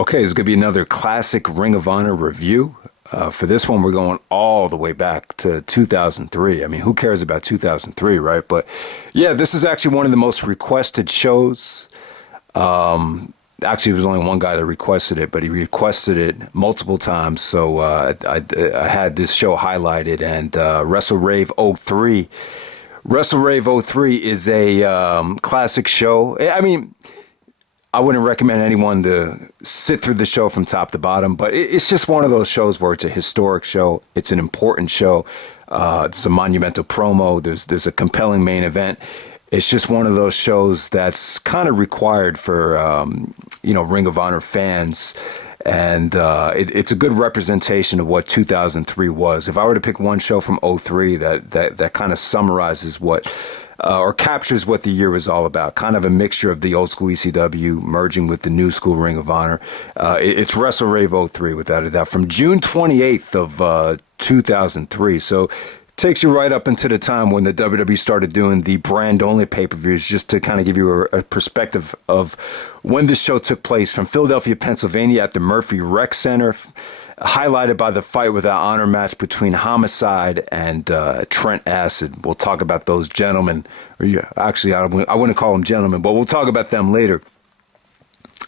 Okay, it's going to be another classic Ring of Honor review. For this one, we're going all the way back to 2003. I mean, who cares about 2003, right? But yeah, this is actually one of the most requested shows. Actually, there was only one guy that requested it, but he requested it multiple times. So I had this show highlighted, and Wrestlerave 03. Wrestlerave 03 is a classic show. I mean, I wouldn't recommend anyone to sit through the show from top to bottom, but it's just one of those shows where it's a historic show. It's an important show. It's a monumental promo. There's a compelling main event. It's just one of those shows that's kind of required for, Ring of Honor fans. And it's a good representation of what 2003 was. If I were to pick one show from 03 that kind of summarizes what or captures what the year was all about, kind of a mixture of the old school ECW merging with the new school Ring of Honor. It's Wrestlerave 03, without a doubt, from June 28th of 2003. So takes you right up into the time when the WWE started doing the brand-only pay-per-views, just to kind of give you a perspective of when this show took place, from Philadelphia, Pennsylvania at the Murphy Rec Center, highlighted by the Fight Without Honor match between Homicide and Trent Acid. We'll talk about those gentlemen. Actually, I wouldn't call them gentlemen, but we'll talk about them later,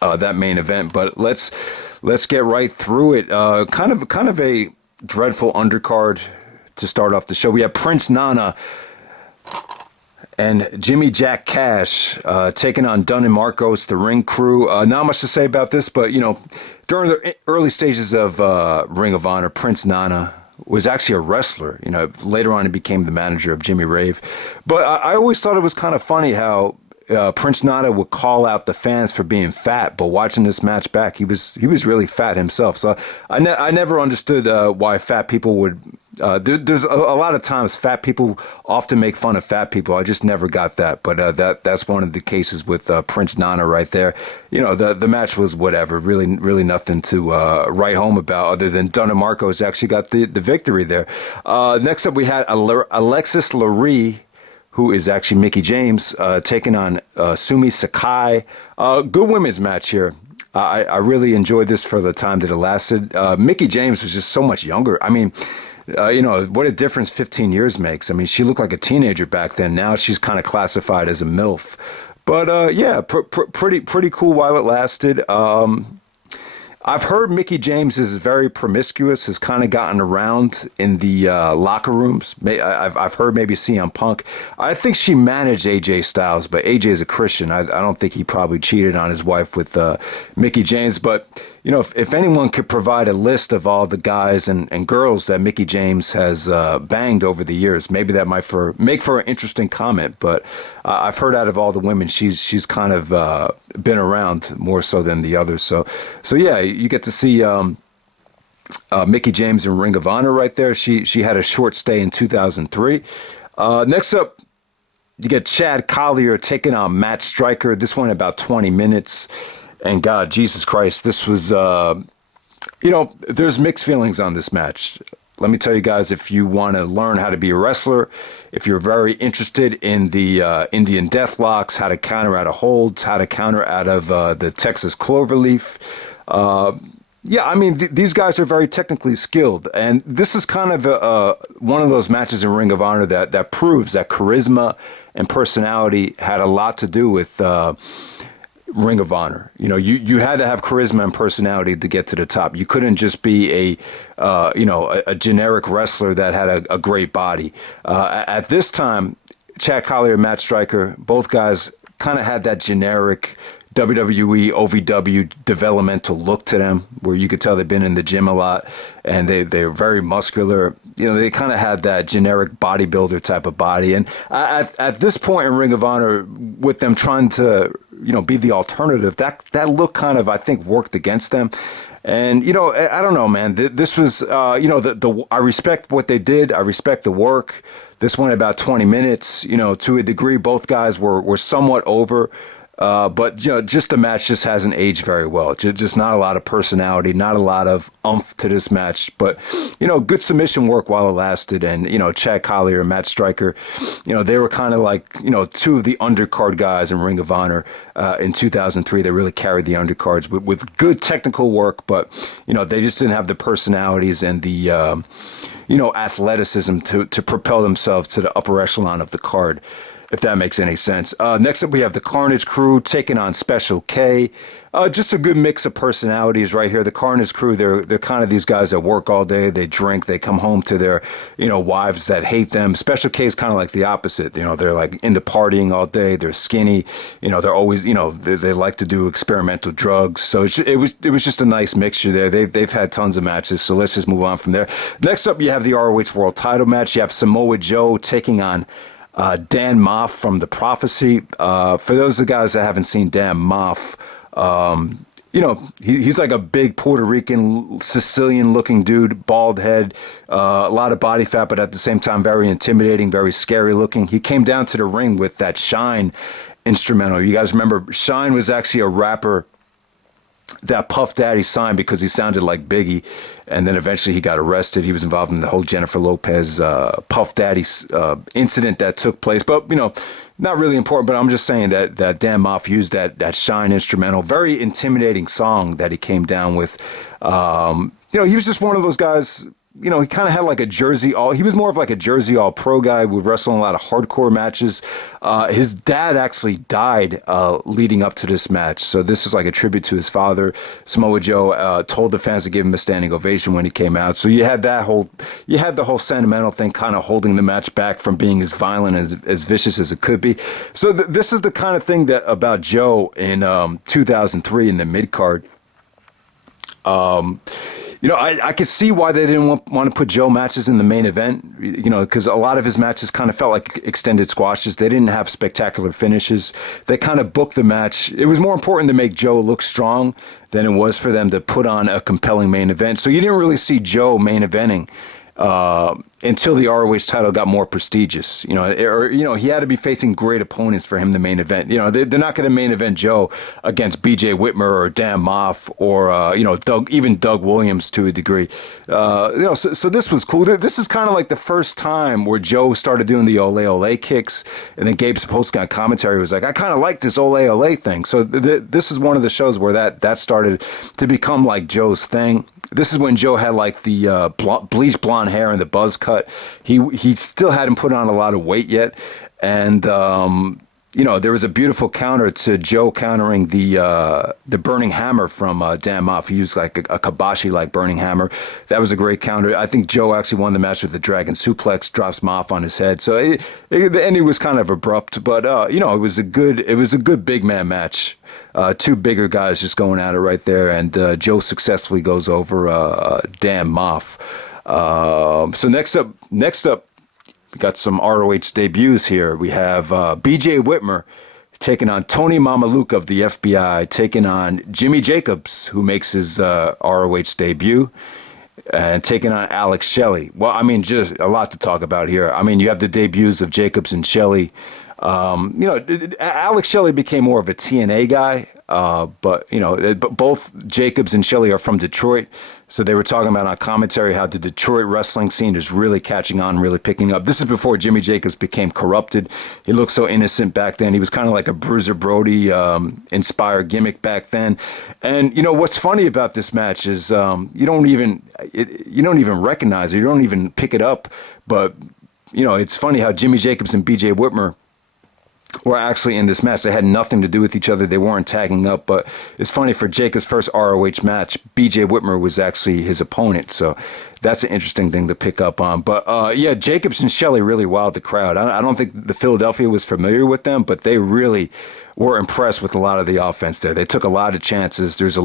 that main event. But let's get right through it. Kind of a dreadful undercard to start off the show. We have Prince Nana and Jimmy Jack Cash taking on Dunn and Marcos, the Ring Crew. Not much to say about this, but, during the early stages of Ring of Honor, Prince Nana was actually a wrestler. Later on he became the manager of Jimmy Rave. But I always thought it was kind of funny how Prince Nana would call out the fans for being fat, but watching this match back, he was really fat himself. So I never understood why fat people would. There's a lot of times fat people often make fun of fat people. I just never got that, but that's one of the cases with Prince Nana right there. The match was whatever, really nothing to write home about, other than Dunn and Marcos actually got the victory there. Next up, we had Alexis Laree, who is actually Mickie James, taking on Sumie Sakai. Good women's match here. I really enjoyed this for the time that it lasted. Mickie James was just so much younger. I mean, what a difference 15 years makes. I mean, she looked like a teenager back then. Now she's kind of classified as a MILF. But yeah, pretty cool while it lasted. I've heard Mickie James is very promiscuous, has kind of gotten around in the locker rooms. I've heard maybe CM Punk. I think she managed AJ Styles, but AJ is a Christian. I don't think he probably cheated on his wife with Mickie James. But, if anyone could provide a list of all the guys and girls that Mickie James has banged over the years, maybe that might make for an interesting comment. But I've heard out of all the women, she's kind of been around more so than the others. So yeah, you get to see Mickie James in Ring of Honor right there. She had a short stay in 2003. Next up, you get Chad Collyer taking on Matt Stryker. This one about 20 minutes. And God, Jesus Christ, this was, there's mixed feelings on this match. Let me tell you guys, if you want to learn how to be a wrestler, if you're very interested in the Indian deathlocks, how to counter out of holds, how to counter out of the Texas cloverleaf, yeah, I mean, these guys are very technically skilled. And this is kind of one of those matches in Ring of Honor that proves that charisma and personality had a lot to do with Ring of Honor. You had to have charisma and personality to get to the top. You couldn't just be a generic wrestler that had a great body. At this time, Chad Collyer and Matt Stryker, both guys kind of had that generic WWE, OVW developmental look to them, where you could tell they've been in the gym a lot, and they're very muscular. They kind of had that generic bodybuilder type of body. And at this point in Ring of Honor, with them trying to, be the alternative, that look kind of, I think, worked against them. And, I don't know, man. This was, I respect what they did. I respect the work. This went about 20 minutes. To a degree, both guys were somewhat over. But just the match just hasn't aged very well. Just not a lot of personality, not a lot of oomph to this match. But good submission work while it lasted. And Chad Collyer and Matt Stryker, they were kind of like two of the undercard guys in Ring of Honor in 2003. They really carried the undercards with good technical work, but they just didn't have the personalities and the athleticism to propel themselves to the upper echelon of the card, if that makes any sense. Next up, we have the Carnage crew taking on Special K. Just a good mix of personalities right here. The Carnage crew, they're kind of these guys that work all day. They drink. They come home to their, wives that hate them. Special K is kind of like the opposite. They're like into partying all day. They're skinny. They're always, they like to do experimental drugs. So it was just a nice mixture there. They've had tons of matches. So let's just move on from there. Next up, you have the ROH World Title match. you have Samoa Joe taking on Dan Maff from The Prophecy. For those of the guys that haven't seen Dan Maff, he's like a big Puerto Rican, Sicilian-looking dude, bald head, a lot of body fat, but at the same time very intimidating, very scary-looking. He came down to the ring with that Shine instrumental. You guys remember, Shine was actually a rapper that Puff Daddy signed because he sounded like Biggie, and then eventually he got arrested. He was involved in the whole Jennifer Lopez Puff Daddy incident that took place, but not really important. But I'm just saying that Dan Maff used that Shine instrumental, very intimidating song that he came down with. He was just one of those guys. He kind of had like a Jersey he was more of like a Jersey All Pro guy. Would wrestle in a lot of hardcore matches. His dad actually died leading up to this match. So this is like a tribute to his father. Samoa Joe told the fans to give him a standing ovation when he came out. So you had the whole sentimental thing kind of holding the match back from being as violent as vicious as it could be. So this is the kind of thing that about Joe in 2003 in the mid card. I could see why they didn't want to put Joe matches in the main event, because a lot of his matches kind of felt like extended squashes. They didn't have spectacular finishes. They kind of booked the match. It was more important to make Joe look strong than it was for them to put on a compelling main event. So you didn't really see Joe main eventing until the ROH title got more prestigious, he had to be facing great opponents for him to main event. They're not going to main event Joe against BJ Whitmer or Dan Maff or, Doug Williams to a degree. So this was cool. This is kind of like the first time where Joe started doing the ole ole kicks, and then Gabe Sapolsky on commentary was like, I kind of like this ole ole thing. So this is one of the shows where that started to become like Joe's thing. This is when Joe had like the bleached blonde hair and the buzz cut. He still hadn't put on a lot of weight yet, and there was a beautiful counter to Joe countering the burning hammer from Dan Maff. He used like a Kabashi like burning hammer. That was a great counter. I think Joe actually won the match with the dragon suplex, drops Maff on his head. So the ending was kind of abrupt, but it was a good big man match. Two bigger guys just going at it right there, and Joe successfully goes over Dan Maff. So next up, we got some ROH debuts here. We have BJ Whitmer taking on Tony Mamauke of the FBI, taking on Jimmy Jacobs, who makes his ROH debut, and taking on Alex Shelley. Well, just a lot to talk about here. You have the debuts of Jacobs and Shelley. Alex Shelley became more of a TNA guy, but both Jacobs and Shelley are from Detroit. So they were talking about on commentary how the Detroit wrestling scene is really catching on, really picking up. This is before Jimmy Jacobs became corrupted. He looked so innocent back then. He was kind of like a Bruiser Brody inspired gimmick back then. And what's funny about this match is you don't even recognize it. You don't even pick it up. But it's funny how Jimmy Jacobs and BJ Whitmer were actually in this match. They had nothing to do with each other. They weren't tagging up, but it's funny, for Jacobs' first ROH match, BJ Whitmer was actually his opponent. So that's an interesting thing to pick up on. But Jacobs and Shelley really wowed the crowd. I don't think the Philadelphia was familiar with them, but they really were impressed with a lot of the offense there. They took a lot of chances. There was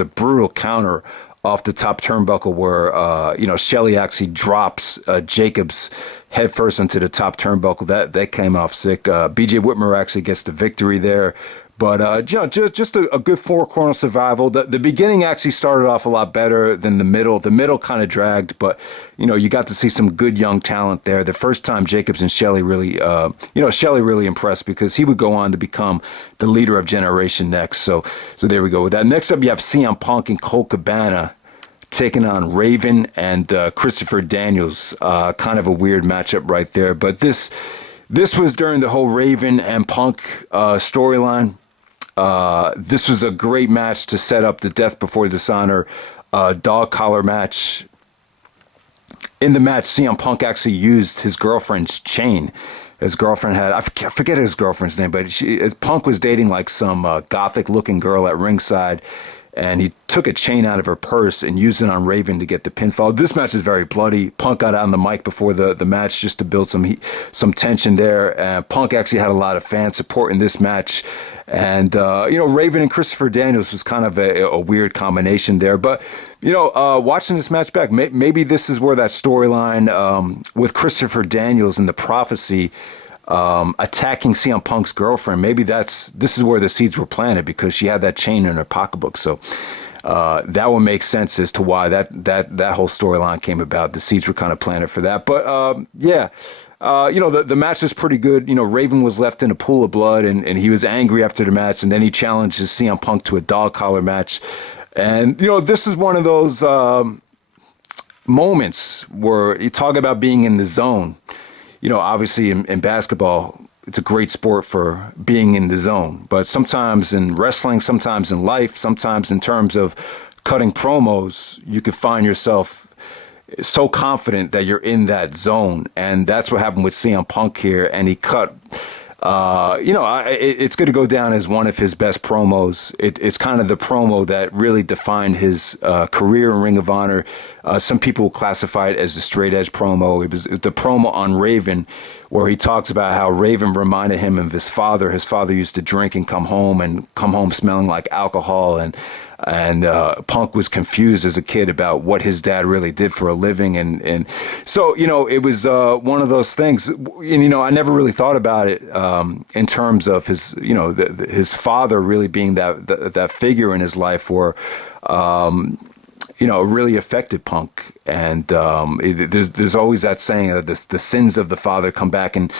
a brutal counter off the top turnbuckle where Shelley actually drops Jacobs headfirst into the top turnbuckle. That came off sick. BJ Whitmer actually gets the victory there. But just a good four-corner survival. The beginning actually started off a lot better than the middle. The middle kind of dragged, but you got to see some good young talent there. The first time Jacobs and Shelley really, Shelley really impressed because he would go on to become the leader of Generation Next. So there we go with that. Next up, you have CM Punk and Colt Cabana taking on Raven and Christopher Daniels. Kind of a weird matchup right there, but this was during the whole Raven and Punk storyline. This was a great match to set up the Death Before Dishonor dog collar match. In the match, CM Punk actually used his girlfriend's chain. His girlfriend had, I forget his girlfriend's name, but Punk was dating like some gothic looking girl at ringside. And he took a chain out of her purse and used it on Raven to get the pinfall. This match is very bloody. Punk got out on the mic before the match just to build some tension there. Punk actually had a lot of fan support in this match. And, Raven and Christopher Daniels was kind of a weird combination there. But, watching this match back, maybe this is where that storyline with Christopher Daniels and the prophecy attacking CM Punk's girlfriend. Maybe this is where the seeds were planted because she had that chain in her pocketbook. So that would make sense as to why that whole storyline came about. The seeds were kind of planted for that. But the match was pretty good. Raven was left in a pool of blood and he was angry after the match. And then he challenges CM Punk to a dog collar match. And, this is one of those moments where you talk about being in the zone. Obviously in basketball, it's a great sport for being in the zone. But sometimes in wrestling, sometimes in life, sometimes in terms of cutting promos, you could find yourself so confident that you're in that zone. And that's what happened with CM Punk here. And he cut, it's going to go down as one of his best promos. It's kind of the promo that really defined his career in Ring of Honor. Some people will classify it as the straight edge promo. It was the promo on Raven where he talks about how Raven reminded him of his father. His father used to drink and come home smelling like alcohol. And Punk was confused as a kid about what his dad really did for a living. And so, it was one of those things. And, I never really thought about it in terms of his, his father really being that figure in his life where, really affected Punk. And there's always that saying that the sins of the father come back and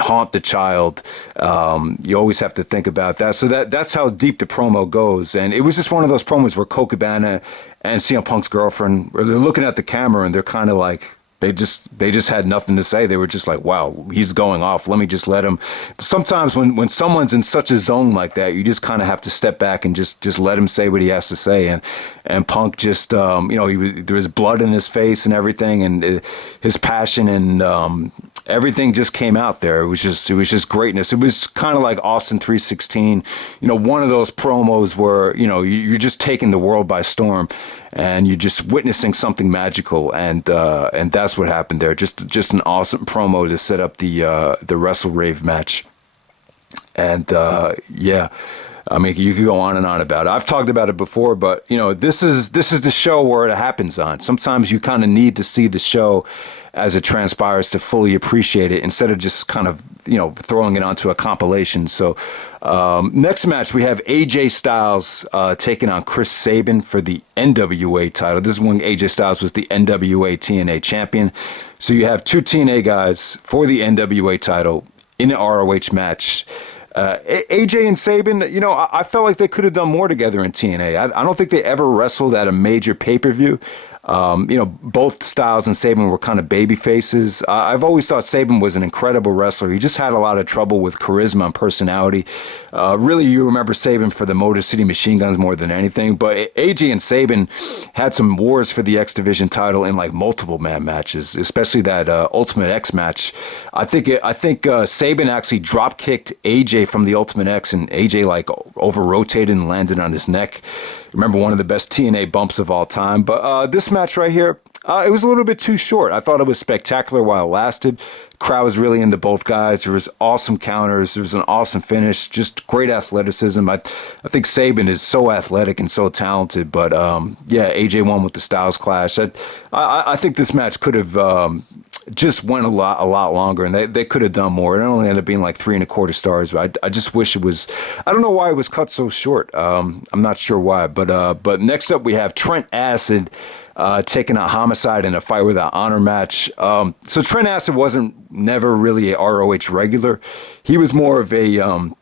haunt the child. You always have to think about that. So that's how deep the promo goes. And it was just one of those promos where Colt Cabana and CM Punk's girlfriend, they're looking at the camera and they're kind of like, they just had nothing to say. They were just like, wow, he's going off. Let me just let him. Sometimes when someone's in such a zone like that, you just kind of have to step back and just let him say what he has to say. And Punk just, there was blood in his face and everything, and his passion and everything just came out there. It was just greatness. It was kind of like Austin 316, one of those promos where, you're just taking the world by storm. And you're just witnessing something magical, and that's what happened there. Just an awesome promo to set up the Wrestlerave match, and I mean you could go on and on about it. I've talked about it before, but this is the show where it happens on. Sometimes you kind of need to see the show as it transpires to fully appreciate it instead of just kind of throwing it onto a compilation. So next match we have AJ Styles taking on Chris Sabin for the NWA title. This is when AJ Styles was the NWA TNA champion. So you have two TNA guys for the NWA title in an ROH match. AJ and Sabin, I felt like they could have done more together in TNA. I don't think they ever wrestled at a major pay-per-view. Both Styles and Sabin were kind of baby faces. I've always thought Sabin was an incredible wrestler. He just had a lot of trouble with charisma and personality. Really, you remember Sabin for the Motor City Machine Guns more than anything. But AJ and Sabin had some wars for the X Division title in like multiple man matches, especially that Ultimate X match. I think Sabin actually drop kicked AJ from the Ultimate X, and AJ like over rotated and landed on his neck. Remember, one of the best TNA bumps of all time. But this match right here, It was a little bit too short. I thought it was spectacular while it lasted. Crowd was really into both guys. There was awesome counters. There was an awesome finish. Just great athleticism. I think Sabin is so athletic and so talented. But yeah, AJ won with the Styles Clash. I think this match could have just went a lot longer, and they could have done more. It only ended up being like 3.25 stars. But I just wish it was. I don't know why it was cut so short. I'm not sure why. But next up we have Trent Acid taking out Homicide in a Fight Without Honor match. So Trent Acid wasn't never really a ROH regular. He was more of a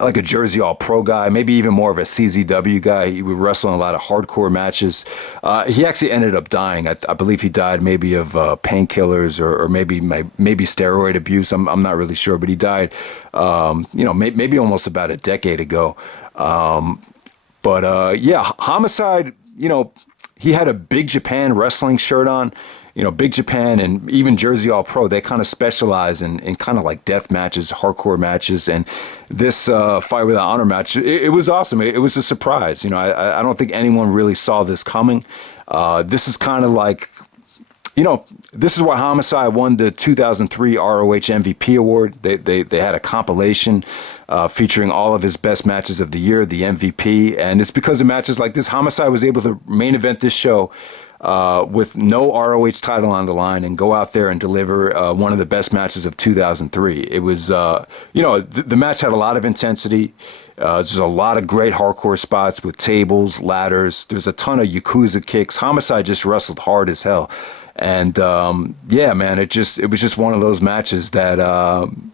like a Jersey All-Pro guy, maybe even more of a CZW guy. He would wrestle in a lot of hardcore matches. He actually ended up dying. I believe he died maybe of painkillers or maybe steroid abuse. I'm not really sure, but he died, maybe almost about a decade ago. Yeah, Homicide, he had a Big Japan wrestling shirt on. Big Japan and even Jersey All Pro, they kind of specialize in kind of like death matches, hardcore matches. And this Fight Without Honor match, it was awesome. It was a surprise. I don't think anyone really saw this coming. This is kind of like, this is why Homicide won the 2003 ROH MVP award. They had a compilation featuring all of his best matches of the year, the MVP. And it's because of matches like this, Homicide was able to main event this show with no ROH title on the line and go out there and deliver one of the best matches of 2003. It was, the match had a lot of intensity. There's a lot of great hardcore spots with tables, ladders. There's a ton of Yakuza kicks. Homicide just wrestled hard as hell. And yeah, man, it was just one of those matches that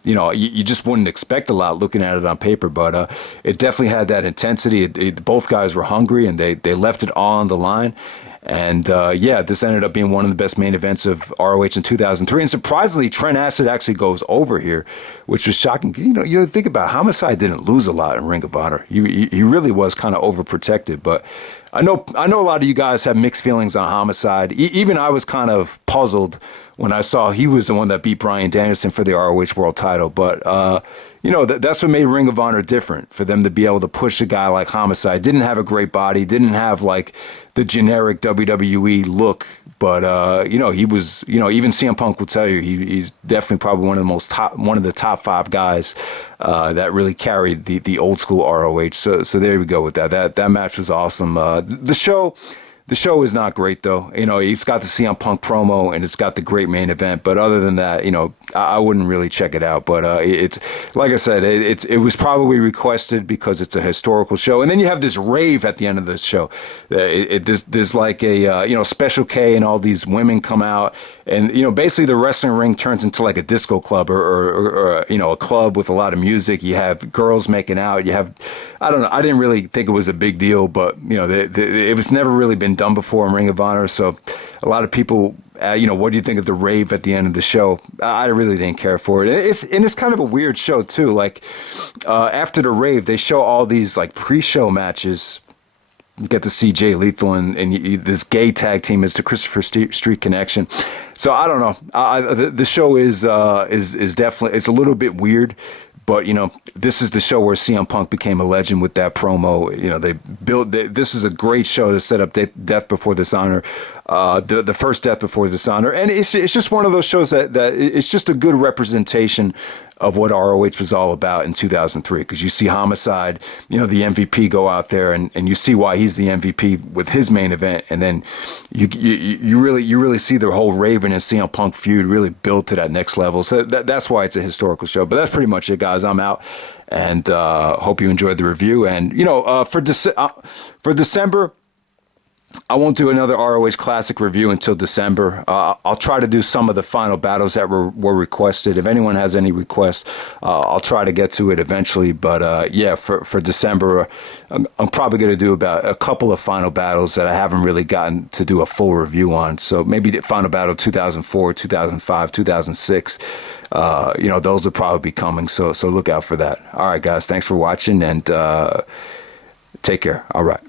you just wouldn't expect a lot looking at it on paper, but it definitely had that intensity. Both guys were hungry, and they left it all on the line. And yeah, this ended up being one of the best main events of ROH in 2003. And surprisingly, Trent Acid actually goes over here, which was shocking. You think about it, Homicide didn't lose a lot in Ring of Honor. He really was kind of overprotected. But I know a lot of you guys have mixed feelings on Homicide. Even I was kind of puzzled when I saw he was the one that beat Bryan Danielson for the ROH World title. But that's what made Ring of Honor different, for them to be able to push a guy like Homicide. Didn't have a great body, didn't have like the generic WWE look, but he was, even CM Punk will tell you he's definitely probably one of the top 5 guys that really carried the old school ROH. So there we go with that. That match was awesome. The show is not great, though. It's got the CM Punk promo and it's got the great main event. But other than that, I wouldn't really check it out. But it's like I said, it was probably requested because it's a historical show. And then you have this rave at the end of the show. There's like a Special K and all these women come out, and basically the wrestling ring turns into like a disco club or a club with a lot of music. You have girls making out. You have, I don't know. I didn't really think it was a big deal, but it was never really been done before in Ring of Honor. So a lot of people, what do you think of the rave at the end of the show? I really didn't care for it. It's kind of a weird show too. Like after the rave, they show all these like pre-show matches. You get to see Jay Lethal and this gay tag team is the Christopher Street Connection. So I don't know. The show is definitely, it's a little bit weird. But, this is the show where CM Punk became a legend with that promo. This is a great show to set up Death Before Dishonor, the first Death Before Dishonor. And it's just one of those shows that it's just a good representation of what ROH was all about in 2003, because you see Homicide, the MVP, go out there and you see why he's the MVP with his main event, and then you really see the whole Raven and CM Punk feud really built to that next level. So that's why it's a historical show. But that's pretty much it, guys. I'm out, and hope you enjoyed the review. And for December, I won't do another ROH Classic review until December. I'll try to do some of the final battles that were requested. If anyone has any requests, I'll try to get to it eventually. But yeah, for December, I'm probably going to do about a couple of final battles that I haven't really gotten to do a full review on. So maybe the final battle 2004, 2005, 2006. Those will probably be coming. So look out for that. All right, guys. Thanks for watching, and take care. All right.